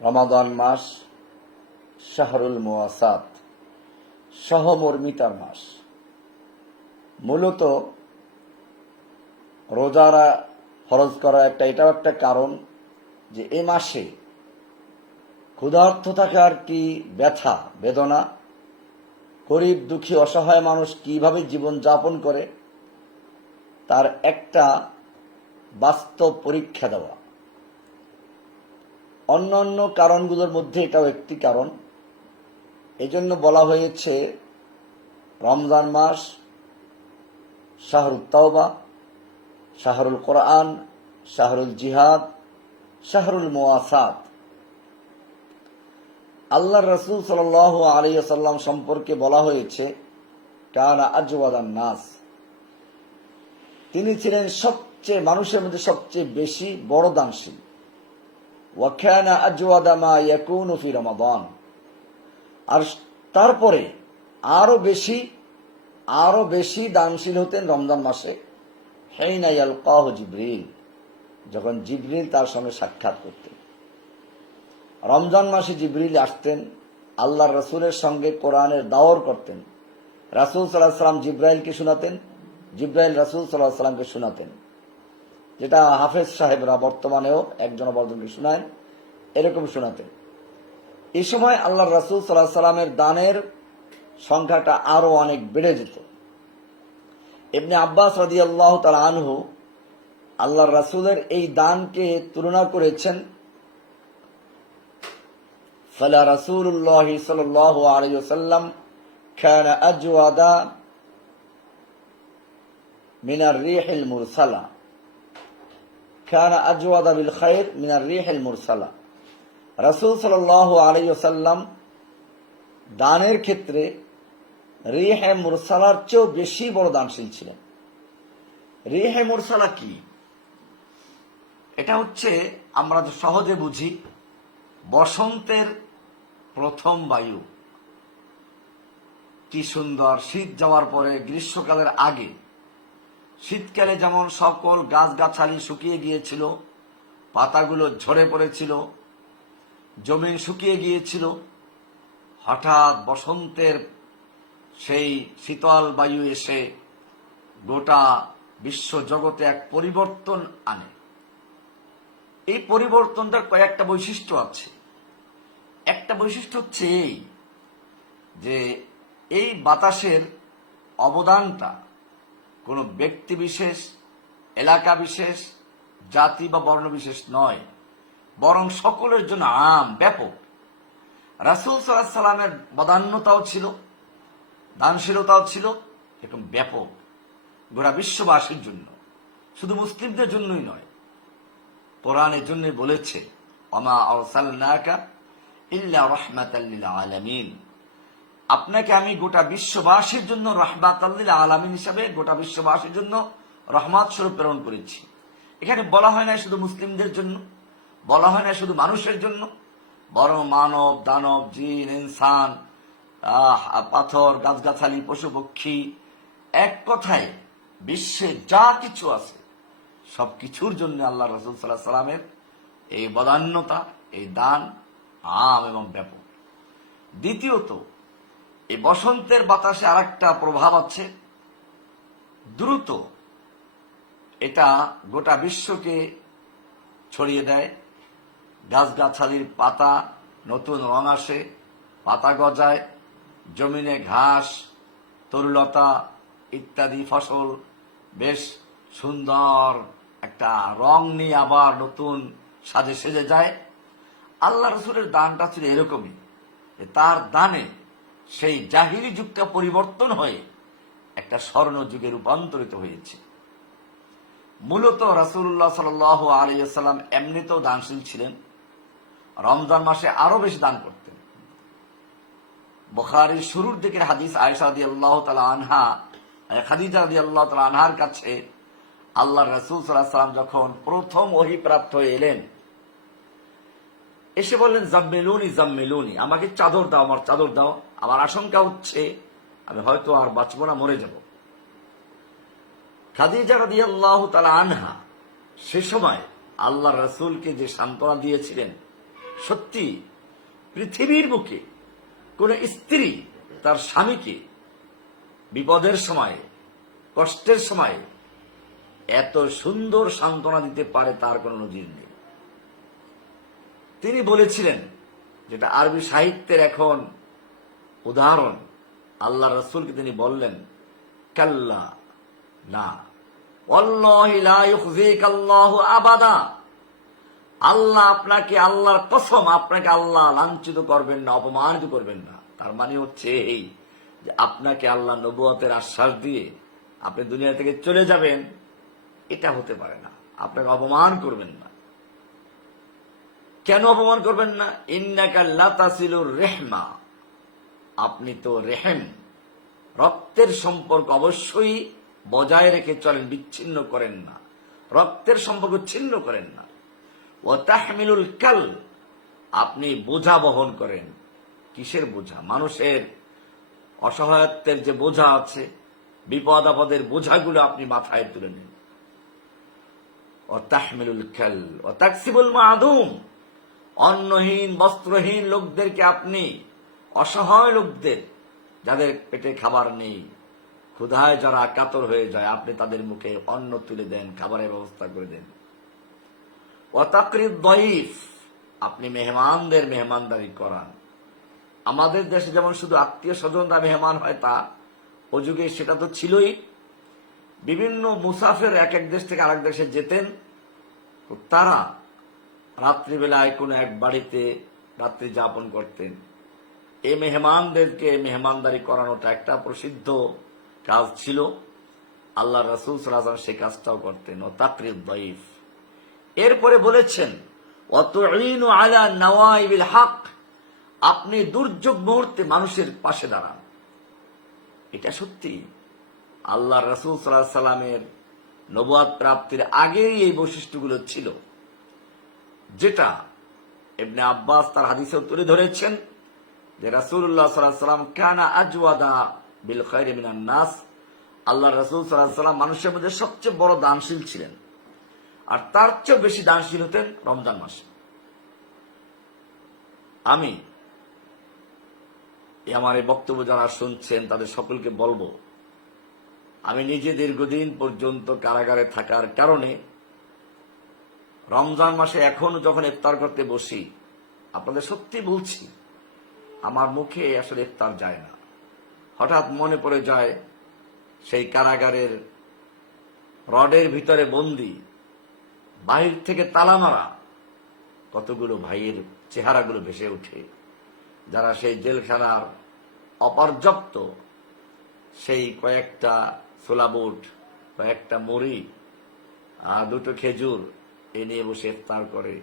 রমাদান মাস, শাহরুল মোয়াসাত সহমর্মিতার মাস। মূলত রোজারা ফরজ করা একটা, এটাও একটা কারণ যে এ মাসে ক্ষুধার্থ থাকার কি ব্যথা, বেদনা? গরিব, দুঃখী, অসহায় মানুষ কীভাবে জীবন যাপন করে? তার একটা বাস্তব পরীক্ষা দেওয়া। অন্যান্য কারণগুলোর মধ্যে এটাও একটি কারণ। এজন্য বলা হয়েছে, রমজান মাস, শাহরুল তাওবা, শাহরুল কোরআন, শাহরুল জিহাদ, শাহরুল মোয়াসাদ আল্লাহ রসুল সাল আলী সাল্লাম সম্পর্কে বলা হয়েছে, কানা আজওয়াদান নাস। তিনি ছিলেন সবচেয়ে, মানুষের মধ্যে সবচেয়ে বেশি বড় দানশীল। ইয়াকুনু আর তারপরে আরও বেশি আরও বেশি দানশীল হতেন রমজান মাসে, হেইনা ইয়ালকাহ জিব্রিল, যখন জিব্রিল তার সঙ্গে সাক্ষাৎ করতেন। রমজান মাসে জিব্রিল আসতেন আল্লাহ রসুলের সঙ্গে কোরআনের দাওয়ার করতেন। রাসুল সাল্লাহ সাল্লাম জিব্রাইলকে শোনাতেন, জিব্রাইল রাসুল সাল্লাহ সাল্লামকে শোনাতেন। যেটা হাফেজ সাহেবরা বর্তমানেও একজন অপরজনকে শোনায়, এরকম শোনাতে। এই সময় আল্লাহ রাসুল সাল্লাহ সাল্লামের দানের সংখ্যাটা আরও অনেক বেড়ে যেত। এমনি আব্বাস রাজি আল্লাহ তার আনহু আল্লাহ রাসুলের এই দানকে তুলনা করেছেন, ফালা রাসুল্লাহ সাল্লাহ আলিয়াল্লাম আজ আদা মিনার রিহেল মুরসালা। খান আজওয়াদ আবিল খায়ের মিনার রিহেল মুরসালা। রাসুল সাল আলী ওসাল্লাম দানের ক্ষেত্রে রিহে মুরসালার চেয়েও বেশি বড় দানশীল ছিলেন। রিহে মুরসালা কি? এটা হচ্ছে আমরা সহজে বুঝি বসন্তের প্রথম বায়ু। কি সুন্দর শীত যাওয়ার পরে গ্রীষ্মকালের আগে শীতকালে যেমন সকল গাছগাছালি শুকিয়ে গিয়েছিল, পাতাগুলো ঝরে পড়েছিল জমিন শুকিয়ে গিয়েছিল, হঠাৎ বসন্তের সেই শীতল বায়ু এসে গোটা বিশ্ব জগতে এক পরিবর্তন আনে। এই পরিবর্তনটার কয়েকটা বৈশিষ্ট্য আছে। একটা বৈশিষ্ট্য হচ্ছে এই যে, এই বাতাসের অবদানটা কোনো ব্যক্তি বিশেষ, এলাকা বিশেষ, জাতি বা বর্ণ বিশেষ নয়। বরং সকলের জন্য আম, ব্যাপক। রাসুল সাল্লাহ সাল্লামের বদান্যতাও ছিল, দানশীলতাও ছিল এরকম ব্যাপক গোটা বিশ্ববাসীর জন্য। শুধু মুসলিমদের জন্যই নয়, কোরআন এর জন্য বলেছে অমা আরসালনাকা ইল্লা রাহমাতাল্লিল আলামিন। আপনাকে আমি গোটা বিশ্ববাসীর জন্য রহমাতাল্লিল আলামিন হিসাবে গোটা বিশ্ববাসীর জন্য রহমাত স্বরূপ প্রেরণ করেছি। এখানে বলা হয় না শুধু মুসলিমদের জন্য, বলা হয় না শুধু মানুষের জন্য বড় মানব, দানব, জিন, ইনসান পাথর, গাছগাছালি, পশু, পক্ষী, এক কথায় বিশ্বে যা কিছু আছে সব কিছুর জন্য আল্লাহ রসুল সাল্লাহ সাল্লামের এই বদান্যতা, এই দান আম এবং ব্যাপক। দ্বিতীয়ত এই বসন্তের বাতাসে আর একটা প্রভাব আছে। দ্রুত এটা গোটা বিশ্বকে ছড়িয়ে দেয়। গাছগাছালির পাতা নতুন রং আসে, পাতা গজায়, জমিনে ঘাস, তরুলতা ইত্যাদি ফসল বেশ সুন্দর একটা রং নিয়ে আবার নতুন সাজে সেজে যায়। আল্লাহ রসুলের দানটা ছিল এরকমই তার দানে সেই জাহিরি যুগটা পরিবর্তন হয়ে একটা স্বর্ণ যুগে রূপান্তরিত হয়েছে। মূলত রাসুল্লাহ সাল আলিয়াল্লাম এমনিতেও দানশীল ছিলেন। রমজান মাসে আরও বেশি দান করতেন। বখারির শুরুর দিকের হাদিস আয়সা আল্লাহ তালা আনহা খাদিজা দি আল্লাহ তালা আনহার কাছে আল্লাহ রসুল সাল্লাম যখন প্রথম ওহি প্রাপ্ত হয়ে এলেন, এসে বললেন, জাম্মেলুনি জাম্মেলুনি, আমাকে চাদর দাও, আমার চাদর দাও। আমার আশঙ্কা হচ্ছে আমি হয়তো আর বাঁচবো না, মরে যাব। খাদিজা রাদিয়াল্লাহু তাআলা আনহা সে সময় আল্লাহ রসুলকে যে সান্ত্বনা দিয়েছিলেন, সত্যি পৃথিবীর বুকে কোন স্ত্রী তার স্বামীকে বিপদের সময়, কষ্টের সময় এত সুন্দর সান্ত্বনা দিতে পারে তার কোনো নজির নেই। তিনি বলেছিলেন যেটা আরবি সাহিত্যের এখন উদাহরণ আল্লাহ রসুলকে তিনি বললেন, কাল্লা, না। আবাদা। আল্লাহ আপনাকে আল্লাহর কসম, আপনাকে আল্লাহ লাঞ্ছিত করবেন না, অপমানিত করবেন না। তার মানে হচ্ছে এই যে আপনাকে আল্লাহ নবুয়তের আশ্বাস দিয়ে আপনি দুনিয়া থেকে চলে যাবেন। এটা হতে পারে না। আপনাকে অপমান করবেন না। কেন অপমান করবেন না? ইন্নাকা লাতাসিলুর রেহমা। আপনি তো রেহেম। রক্তের সম্পর্ক অবশ্যই বজায় রেখে চলেন, বিচ্ছিন্ন করেন না। রক্তের সম্পর্ক ছিন্ন করেন না। ও তাহমিলুল কাল, আপনি বোঝা বহন করেন। কিসের বোঝা? মানুষের অসহায়ত্বের যে বোঝা আছে, বিপদ আপদের বোঝাগুলো আপনি মাথায় তুলে নেন। ও তাহমিলুল কাল ও তাকসিবুল অন্নহীন, বস্ত্রহীন লোকদেরকে আপনি অসহায় লোকদের, যাদের পেটে খাবার নেই, ক্ষুধায় যারা কাতর হয়ে যায়, আপনি তাদের মুখে অন্ন তুলে দেন, খাবারের ব্যবস্থা করে দেন। আপনি মেহমানদের মেহমানদারি করান। আমাদের দেশে যেমন শুধু আত্মীয় স্বজনরা মেহমান হয় তা, ও যুগে সেটা তো ছিলই। বিভিন্ন মুসাফের এক এক দেশ থেকে আরেক দেশে যেতেন তারা রাত্রিবেলায় কোনো এক বাড়িতে রাত্রি যাপন করতেন। এই মেহমানদেরকে মেহমানদারি করানোটা একটা প্রসিদ্ধ কাজ ছিল। আল্লাহ রসুল সাল্লাম সেই কাজটাও করতেন। ও তাকরিব দইফ এরপরে বলেছেন আলা আপনি দুর্যোগ মুহূর্তে মানুষের পাশে দাঁড়ান। এটা সত্যি। আল্লাহ রসুল সাল্লাহ সাল্লামের নবাদ প্রাপ্তির আগেই এই বৈশিষ্ট্যগুলো ছিল, যেটা এমনি আব্বাস তার হাদিসেও তুলে ধরেছেন। যে রাসুল্লাহ সাল্লাহ সাল্লাম কানা আজওয়াদা বিল মিনান নাস আল্লাহ রসুল সাল্লাম মানুষের মধ্যে সবচেয়ে বড় দানশীল ছিলেন। আর তার চেয়ে বেশি দানশীল হতেন রমজান মাসে। আমি আমার এই বক্তব্য যারা শুনছেন, তাদের সকলকে বলব, আমি নিজে দীর্ঘদিন পর্যন্ত কারাগারে থাকার কারণে রমজান মাসে এখনও যখন ইফতার করতে বসি, আপনাদের সত্যি বলছি আমার মুখে আসলে ইফতার যায় না। হঠাৎ মনে পড়ে যায়, সেই কারাগারের রডের ভিতরে বন্দি, বাহির থেকে তালা মারা, কতগুলো ভাইয়ের চেহারাগুলো ভেসে ওঠে, যারা সেই জেলখানার অপর্যাপ্ত, সেই কয়েকটা সোলাবুট কয়েকটা মুড়ি, আর দুটো খেজুর এ নিয়ে বসে ইফতার করে।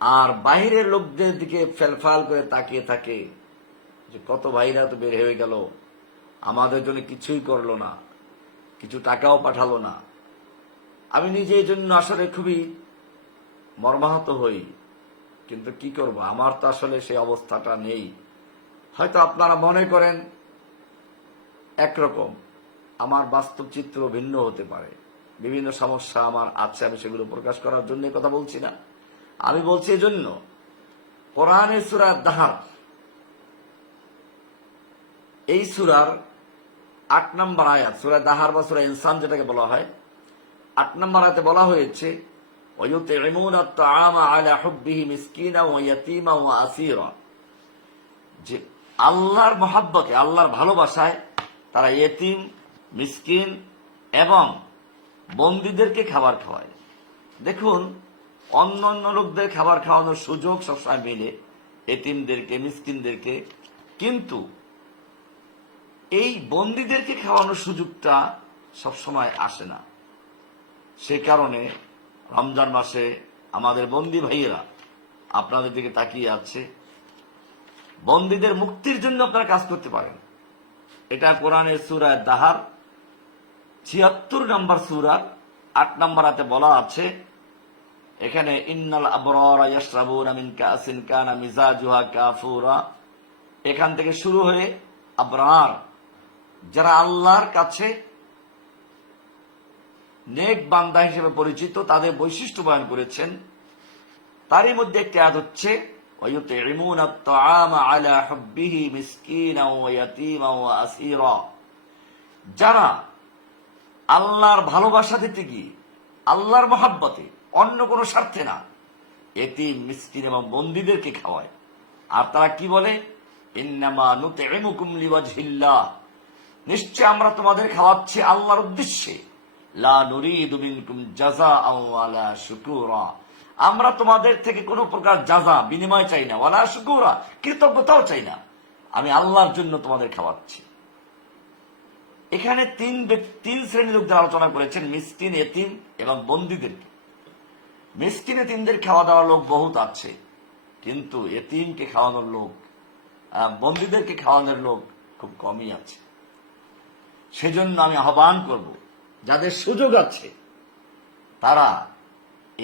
আর বাইরের লোকদের দিকে ফেলফাল করে তাকিয়ে থাকে যে কত ভাইরা তো বের হয়ে গেল। আমাদের জন্য কিছুই করল না, কিছু টাকাও পাঠালো না। আমি নিজে এই জন্য আসলে খুবই মর্মাহত হই, কিন্তু কি করব? আমার তো আসলে সেই অবস্থাটা নেই। হয়তো আপনারা মনে করেন একরকম, আমার বাস্তব চিত্র ভিন্ন হতে পারে। বিভিন্ন সমস্যা আমার আছে, আমি সেগুলো প্রকাশ করার জন্য কথা বলছি না। আমি বলছি এজন্য কোরআনের সুরা দাহার, এই সুরার আট নম্বর আয়াত, সুরা দাহার বা সুরা ইনসান যেটাকে বলা হয়, আট নম্বর আয়াতে বলা হয়েছে যে আল্লাহর মহাব্বকে আল্লাহর ভালোবাসায় তারা ইয়েতিম, মিসকিন এবং বন্দীদেরকে খাবার খাওয়ায়। দেখুন অন্য অন্য লোকদের খাবার খাওয়ানোর সুযোগ সবসময় মিলে, এতিমদেরকে, মিসকিনদেরকে। কিন্তু এই বন্দীদেরকে খাওয়ানোর সুযোগটা সবসময় আসে না। সে কারণে রমজান মাসে আমাদের বন্দী ভাইয়েরা আপনাদের দিকে তাকিয়ে আছে। বন্দীদের মুক্তির জন্য আপনারা কাজ করতে পারেন। এটা কোরআনের সুরায় দাহার, ছিয়াত্তর নম্বর সুরার আট নম্বর হাতে বলা আছে এখানে ইন্নাল আবরার ইয়াশরাবুনা মিন কাসিন কানা মিজাজুহা কাফুরা এখান থেকে শুরু হয়ে আবরার যারা আল্লাহর কাছে নেক বান্দা হিসেবে পরিচিত তাদের বৈশিষ্ট্য বয়ন করেছেন তারই মধ্যে একটি আয়াত হচ্ছে وَيُطْعِمُونَ الطَّعَامَ عَلَى حُبِّهِ مِسْكِينًا وَيَتِيمًا وَأَسِيرًا যারা আল্লাহর ভালোবাসা দিতে গিয়ে আল্লাহর মহাব্বতে অন্য কোনো স্বার্থে না। এতিম, মিসকিন এবং বন্দীদেরকে খাওয়ায়। আর তারা কি বলে? নিশ্চয় আমরা তোমাদের খাওয়াচ্ছি আল্লাহর উদ্দেশ্যে। আমরা তোমাদের থেকে কোনো প্রকার জাযা, বিনিময় চাই না ওয়ালা শুকুরা, কৃতজ্ঞতাও চাই না। আমি আল্লাহর জন্য তোমাদের খাওয়াচ্ছি। এখানে তিন তিন শ্রেণির লোকদের আলোচনা করেছেন, মিসকিন, এতিম এবং বন্দীদেরকে। মিসকিন এতিমদের খাওয়া দাওয়ার লোক বহুত আছে। কিন্তু এতিমকে খাওয়ানোর লোক বন্দীদেরকে খাওয়ানোর লোক খুব কমই আছে। সেজন্য আমি আহ্বান করব, যাদের সুযোগ আছে, তারা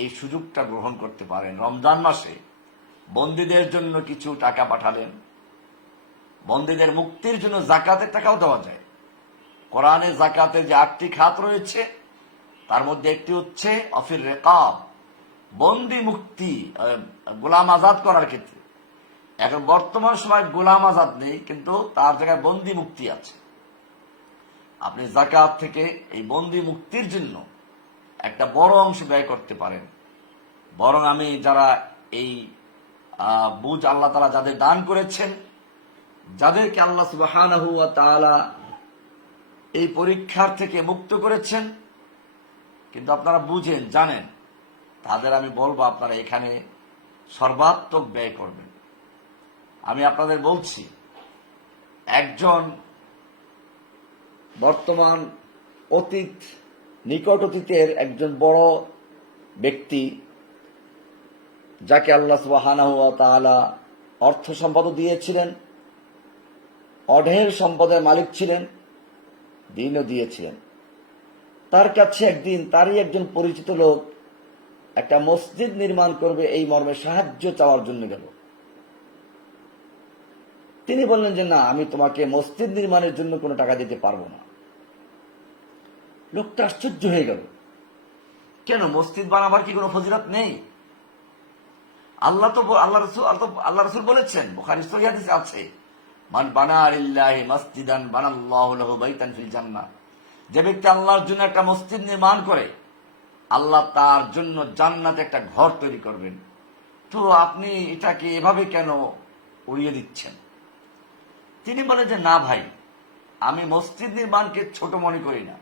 এই সুযোগটা গ্রহণ করতে পারেন। রমজান মাসে বন্দীদের জন্য কিছু টাকা পাঠালেন। বন্দীদের মুক্তির জন্য জাকাতের টাকাও দেওয়া যায়। কোরআনে জাকাতের যে আটটি খাত রয়েছে, তার মধ্যে একটি হচ্ছে অফির রেকাব। বন্দি মুক্তি গোলাম আজাদ করার ক্ষেত্রে। এখন বর্তমান সময় গোলাম আজাদ নেই, কিন্তু তার জায়গায় বন্দি মুক্তি আছে। আপনি জাকাত থেকে এই বন্দি মুক্তির জন্য একটা বড় অংশ ব্যয় করতে পারেন। বরং আমি যারা এই বুঝ আল্লাহ তালা যাদের দান করেছেন, যাদেরকে আল্লাহ তাআলা এই পরীক্ষার থেকে মুক্ত করেছেন, কিন্তু আপনারা বুঝেন, জানেন তাদের আমি বলব, আপনারা এখানে সর্বাত্মক ব্যয় করবেন। আমি আপনাদের বলছি, একজন বর্তমান অতীত, নিকট অতীতের একজন বড় ব্যক্তি, যাকে আল্লাহ তাআলা অর্থ সম্পদ দিয়েছিলেন, অঢের সম্পদের মালিক ছিলেন, দিনও দিয়েছিলেন। তার কাছে একদিন তারই একজন পরিচিত লোক একটা মসজিদ নির্মাণ করবে এই মর্মে সাহায্য চাওয়ার জন্য গেল। তিনি বললেন যে, না, আমি তোমাকে মসজিদ নির্মাণের জন্য কোনো টাকা দিতে পারব না। লোকটা আশ্চর্য হয়ে গেল। কেন, মসজিদ বানাবার কি কোনো ফজিলত নেই? আল্লাহ তো আল্লাহ রসুল আল্লাহ রসুল বলেছেন, বুখারী সহিহ হাদিসে আছে, মান বানা লিল্লাহি মাসজিদান বানাল্লাহু লাহু বাইতান ফিল জান্নাহ। যে ব্যক্তি আল্লাহর জন্য একটা মসজিদ নির্মাণ করে আল্লাহ তার জন্য জান্নাতে একটা ঘর তৈরি করবেন। তো আপনি এটাকে এভাবে কেন উড়িয়ে দিচ্ছেন? তিনি বলেন যে, না ভাই, আমি মসজিদ নির্মাণকে ছোট মনে করি না।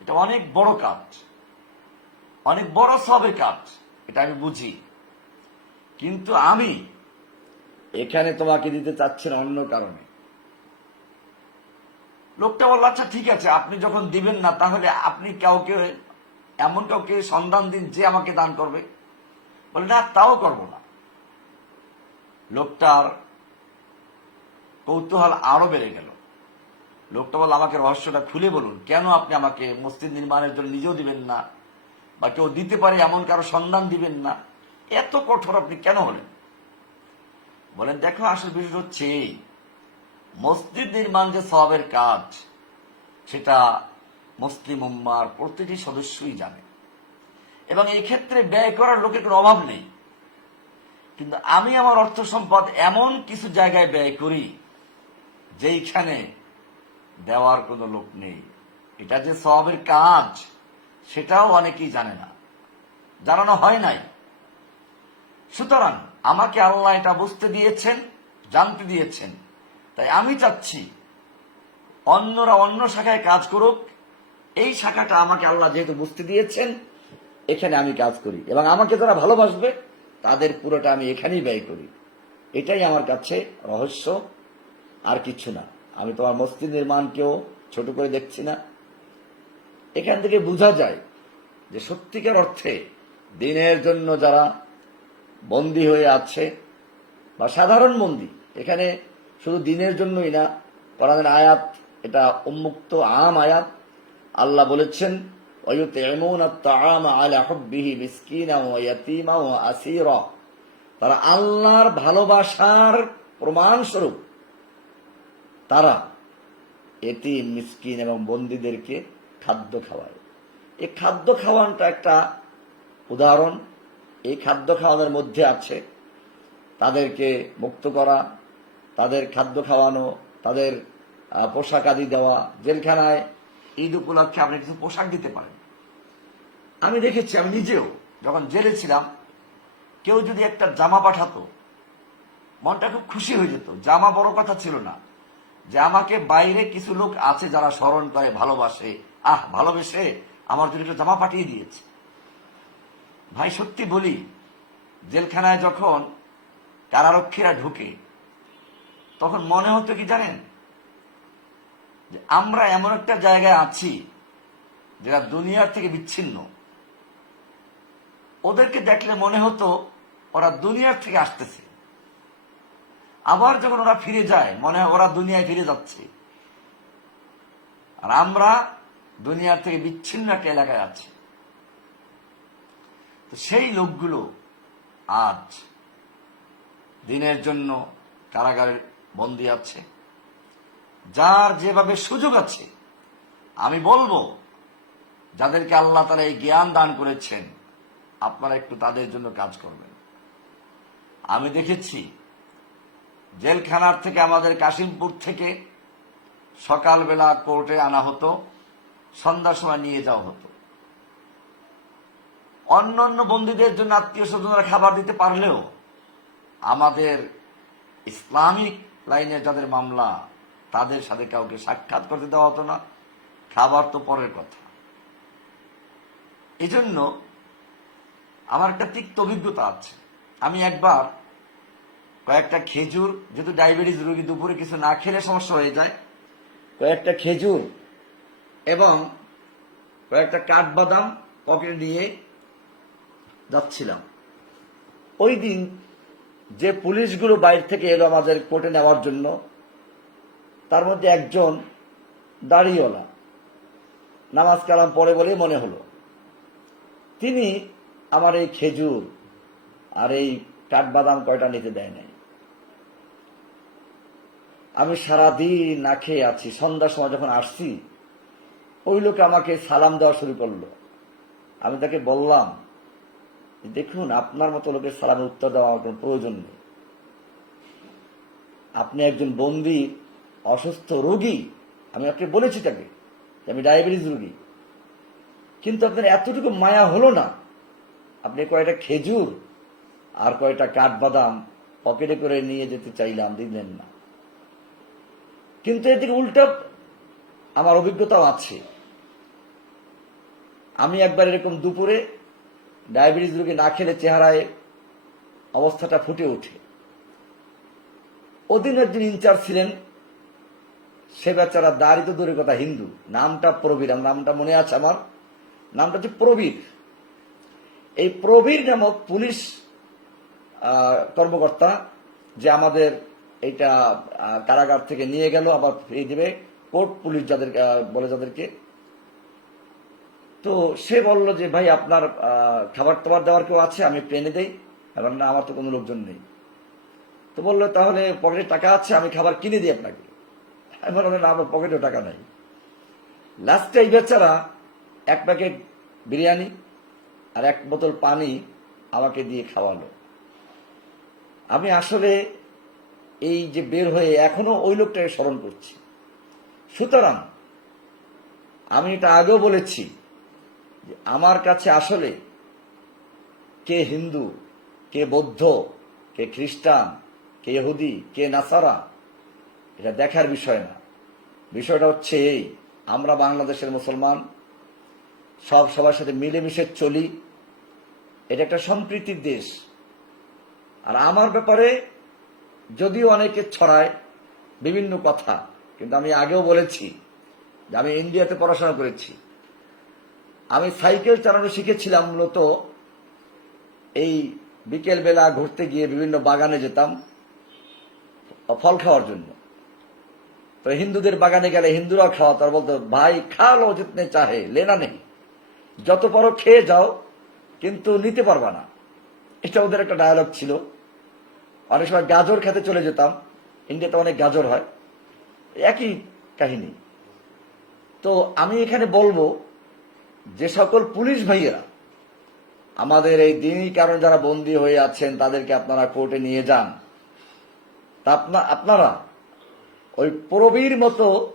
এটা অনেক বড় কাজ, অনেক বড় সবে কাজ, এটা আমি বুঝি। কিন্তু আমি এখানে তোমাকে দিতে চাচ্ছেন অন্য কারণে। লোকটা বলল আচ্ছা ঠিক আছে, আপনি যখন দিবেন না, তাহলে আপনি কাউকে এমন কাউকে সন্ধান দিন যে আমাকে দান করবে? বলে, না, তাও করব না। লোকটার কৌতূহল আরও বেড়ে গেল। লোকটা বলল, আমাকে রহস্যটা খুলে বলুন। কেন আপনি আমাকে মসজিদ নির্মাণের জন্য নিজেও দিবেন না? বা কেউ দিতে পারে এমন কারও সন্ধান দিবেন না? এত কঠোর আপনি কেন হলেন? বলেন, দেখো, আসল বিষয় হচ্ছে মসজিদ নির্মাণ যে সবের কাজ, সেটা মুসলিম উম্মার প্রতিটি সদস্যই জানে। এবং এই ক্ষেত্রে ব্যয় করার লোকের কোনো অভাব নেই। কিন্তু আমি আমার অর্থ সম্পদ এমন কিছু জায়গায় ব্যয় করি, যেইখানে দেওয়ার কোনো লোক নেই। এটা যে সবের কাজ, সেটাও অনেকেই জানে না। জানানো হয় নাই। সুতরাং আমাকে আল্লাহ এটা বুঝতে দিয়েছেন, জানতে দিয়েছেন। তাই আমি চাচ্ছি, অন্যরা অন্য শাখায় কাজ করুক এই শাখাটা আমাকে আল্লাহ যেহেতু বুঝতে দিয়েছেন, এখানে আমি কাজ করি। এবং আমাকে যারা ভালোবাসবে, তাদের পুরোটা আমি এখানেই ব্যয় করি। এটাই আমার কাছে রহস্য, আর কিছু না। আমি তোমার মসজিদ নির্মাণকেও ছোট করে দেখছি না। এখান থেকে বোঝা যায় যে সত্যিকার অর্থে দিনের জন্য যারা বন্দী হয়ে আছে, বা সাধারণ বন্দী, এখানে শুধু দিনের জন্যই না, কোরআনের আয়াত, এটা উন্মুক্ত আম আয়াত আল্লাহ বলেছেন তারা আল্লাহর ভালোবাসার প্রমাণস্বরূপ তারা এটি মিসকিন এবং বন্দীদেরকে খাদ্য খাওয়ায়। এই খাদ্য খাওয়ানটা একটা উদাহরণ। এই খাদ্য খাওয়ানোর মধ্যে আছে তাদেরকে মুক্ত করা, তাদের খাদ্য খাওয়ানো, তাদের পোশাক আদি দেওয়া, জেলখানায় ঈদ উপলক্ষে আপনি কিছু পোশাক দিতে পারেন। আমি দেখেছি, আমি নিজেও যখন জেলে ছিলাম, কেউ যদি একটা জামা পাঠাতো, মনটা খুব খুশি হয়ে যেত। জামা বড় কথা ছিল না। যে আমাকে বাইরে কিছু লোক আছে যারা স্মরণ করে, ভালোবাসে। আহ, ভালোবেসে আমার জন্য একটা জামা পাঠিয়ে দিয়েছে। ভাই, সত্যি বলি, জেলখানায় যখন কারারক্ষীরা ঢুকে, তখন মনে হতো কি জানেন? যে আমরা এমন একটা জায়গায় আছি যেটা দুনিয়ার থেকে বিচ্ছিন্ন। ওদেরকে দেখলে মনে হতো ওরা দুনিয়ার থেকে আসতেছে। আবার যখন ওরা ফিরে যায়, মনে হয় ওরা দুনিয়ায় ফিরে যাচ্ছে। আর আমরা দুনিয়ার থেকে বিচ্ছিন্ন একটা এলাকায় আছি। তো সেই লোকগুলো আজ দিনের জন্য কারাগারে বন্দী আছে। যার যেভাবে সুযোগ আছে, আমি বলব, যাদেরকে আল্লাহ তারা এই জ্ঞান দান করেছেন, আপনারা একটু তাদের জন্য কাজ করবেন। আমি দেখেছি, জেলখানার থেকে আমাদের কাশিমপুর থেকে সকালবেলা কোর্টে আনা হতো, সন্ধ্যার সময় নিয়ে যাওয়া হতো। অন্য অন্য বন্দীদের জন্য আত্মীয় স্বজনরা খাবার দিতে পারলেও, আমাদের ইসলামিক লাইনে যাদের মামলা তাদের সাথে কাউকে সাক্ষাৎ করতে দেওয়া হতো না। খাবার তো পরের কথা। এই জন্য আমার একটা তিক্ত অভিজ্ঞতা আছে। আমি একবার কয়েকটা খেজুর, যেহেতু ডায়াবেটিস রোগী দুপুরে কিছু না খেলে সমস্যা হয়ে যায়, কয়েকটা খেজুর এবং কয়েকটা কাঠবাদাম পকেটে নিয়ে যাচ্ছিলাম। ওই দিন যে পুলিশগুলো বাইরে থেকে এলো আমাদের কোর্টে নেওয়ার জন্য তার মধ্যে একজন দাড়িওয়ালা। নামাজ কালাম পরে বলেই মনে হলো। তিনি আমার এই খেজুর আর এই কাঠবাদাম কয়টা নিতে দেয় নাই। আমি সারাদিন না খেয়ে আছি। সন্ধ্যার সময় যখন আসছি, ওই লোক আমাকে সালাম দেওয়া শুরু করল। আমি তাকে বললাম, দেখুন, আপনার মতো লোকের সালামের উত্তর দেওয়া আমার কোনো প্রয়োজন নেই। আপনি একজন বন্দি অসুস্থ রোগী, আমি আপনি বলেছি তাকে আমি ডায়াবেটিস রোগী। কিন্তু আপনার এতটুকু মায়া হলো না। আপনি কয়টা খেজুর আর কয়টা কাঠবাদাম পকেটে করে নিয়ে যেতে চাইলাম দিলেন না। কিন্তু এদিকে উল্টা আমার অভিজ্ঞতাও আছে। আমি একবার এরকম দুপুরে ডায়াবেটিস রোগী না খেলে চেহারায় অবস্থাটা ফুটে ওঠে। ওদিন একজন ইনচার্জ ছিলেন সে বেচারা দাঁড়িয়ে তো দূরের কথা, হিন্দু। নামটা প্রবীর, আমার নামটা মনে আছে আমার। নামটা হচ্ছে প্রবীর। এই প্রবীর নামক পুলিশ কর্মকর্তা যে আমাদের এটা কারাগার থেকে নিয়ে গেল, আবার ফিরিয়ে দেবে। কোর্ট পুলিশ যাদের বলে যাদেরকে। তো সে বলল যে, ভাই, আপনার খাবার টাবার দেওয়ার কেউ আছে? আমি প্লেনে দেই। এবং না আমার তো কোনো লোকজন নেই। তো বলল, তাহলে পকেটে টাকা আছে, আমি খাবার কিনে দিই আপনাকে। আমি বললাম না আমার পকেটেও টাকা নাই। লাস্টে এই বেচারা এক প্যাকেট বিরিয়ানি আর এক বোতল পানি আমাকে দিয়ে খাওয়ালো। আমি আসলে এই যে বের হয়ে এখনও ওই লোকটাকে স্মরণ করছি। সুতরাং আমি এটা আগেও বলেছি যে আমার কাছে আসলে কে হিন্দু, কে বৌদ্ধ, কে খ্রিস্টান, কে ইহুদি, কে নাসারা এটা দেখার বিষয় না। বিষয়টা হচ্ছে এই, আমরা বাংলাদেশের মুসলমান, সব সবার সাথে মিলেমিশে চলি। এটা একটা সম্প্রীতির দেশ। আর আমার ব্যাপারে যদিও অনেকে ছড়ায় বিভিন্ন কথা, কিন্তু আমি আগেও বলেছি যে আমি ইন্ডিয়াতে পড়াশোনা করেছি। আমি সাইকেল চালানো শিখেছিলাম মূলত এই বিকেলবেলা ঘুরতে গিয়ে বিভিন্ন বাগানে যেতাম, ফল খাওয়ার জন্য। তো হিন্দুদের বাগানে গেলে হিন্দুরাও খাওয়া তার বলতো, ভাই খা লো, জিতনে চাহে, লেনা নেই। যত পারো খেয়ে যাও, কিন্তু নিতে পারবা না। এটা ওদের একটা ডায়ালগ ছিল। অনেক সময় গাজর খেতে চলে যেতাম। ইন্ডিয়াতে অনেক গাজর হয়। একই কাহিনী। তো আমি এখানে বলব, যে সকল পুলিশ ভাইয়েরা, আমাদের এই দিনই কারণ যারা বন্দী হয়ে আছেন, তাদেরকে আপনারা কোর্টে নিয়ে যান। তা আপনা- আপনারা ওই প্রবীর মতো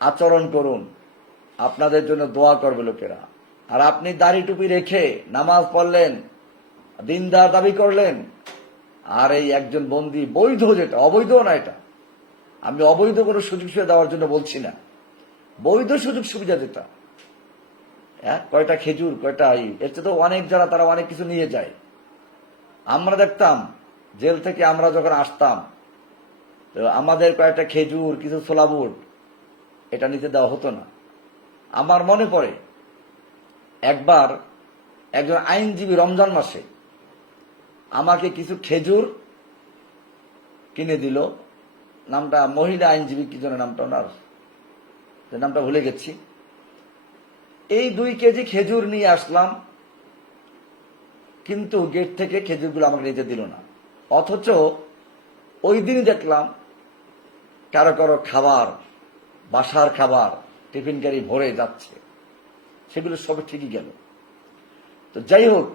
আচরণ করুন। আপনাদের জন্য দোয়া করবে লোকেরা। আর আপনি দাড়ি টুপি রেখে নামাজ পড়লেন, দিনদার দাবি করলেন, আর এই একজন বন্দী বৈধ যেটা, অবৈধ না এটা। আমি অবৈধ কোনো সুযোগ সুবিধা দেওয়ার জন্য বলছি না। বৈধ সুযোগ সুবিধা যেটা। হ্যাঁ কয়টা খেজুর, কয়টা ই, এর তো অনেক যারা, তারা অনেক কিছু নিয়ে যায়। আমরা দেখতাম, জেল থেকে আমরা যখন আসতাম তো আমাদের কয়েকটা খেজুর, কিছু ছোলা বুট এটা নিতে দেওয়া হতো না। আমার মনে পড়ে, একবার একজন আইনজীবী রমজান মাসে আমাকে কিছু খেজুর কিনে দিল। নামটা মহিলা আইনজীবী, কি জন্য নামটা ওনার নামটা ভুলে গেছি। এই দুই কেজি খেজুর নিয়ে আসলাম, কিন্তু গেট থেকে খেজুরগুলো আমাকে নিতে দিল না। অথচ ওই দিনই দেখলাম কারও কারও খাবার, বাসার খাবার টিফিন গাড়ি ভরে যাচ্ছে। সেগুলো সব ঠিকই গেল। তো যাই হোক,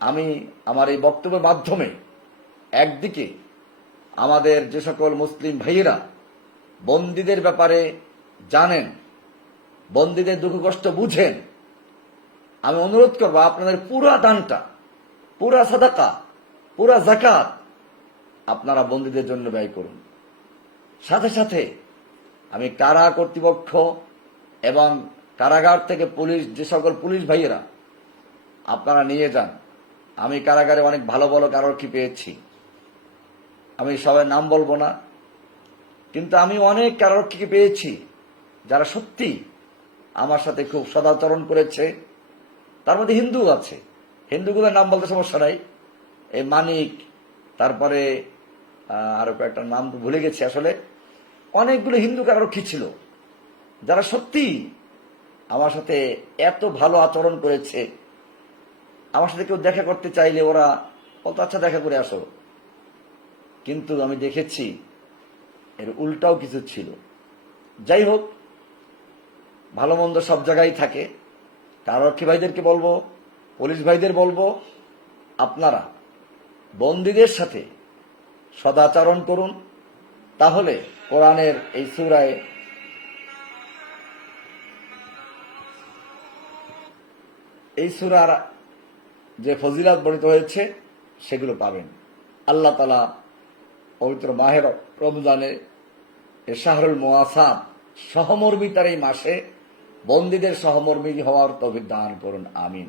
আমি আমার এই বক্তব্যের মাধ্যমে একদিকে আমাদের যে সকল মুসলিম ভাইয়েরা বন্দীদের ব্যাপারে জানেন, বন্দীদের দুঃখ কষ্ট বুঝেন, আমি অনুরোধ করব আপনাদের পুরা দানটা, পুরা সাদাকা, পুরা জাকাত আপনারা বন্দীদের জন্য ব্যয় করুন। সাথে সাথে আমি কারা কর্তৃপক্ষ এবং কারাগার থেকে পুলিশ, যে সকল পুলিশ ভাইয়েরা, আপনারা নিয়ে যান। আমি কারাগারে অনেক ভালো ভালো কারোরক্ষী পেয়েছি। আমি সবাই নাম বলব না, কিন্তু আমি অনেক কারোরক্ষীকে পেয়েছি যারা সত্যি আমার সাথে খুব সদাচরণ করেছে। তার মধ্যে হিন্দু আছে। হিন্দুগুলোর নাম বলতে সমস্যা নাই। এই মানিক, তারপরে আহ, আরও কয়েকটা নাম তো ভুলে গেছি আসলে। অনেকগুলো হিন্দু কারোরক্ষী ছিল? যারা সত্যি আমার সাথে এত ভালো আচরণ করেছে। আমার সাথে কেউ দেখা করতে চাইলে ওরা বলতো আচ্ছা দেখা করে আসো। কিন্তু আমি দেখেছি এর উল্টাও কিছু ছিল। যাই হোক ভালো মন্দ সব জায়গায় থাকে। কারক্ষী ভাইদেরকে বলব পুলিশ ভাইদের বলব আপনারা বন্দীদের সাথে সদাচরণ করুন। তাহলে কোরআনের এই সুরায় এই সুরার যে ফজিলাত বর্ণিত হয়েছে, সেগুলো পাবেন। আল্লাহ তালা পবিত্র মাহের রমজানে শাহরুল মোয়াসাদ সহমর্মিতার এই মাসে বন্দীদের সহমর্মী হওয়ার তৌফিক দান করুন। আমিন।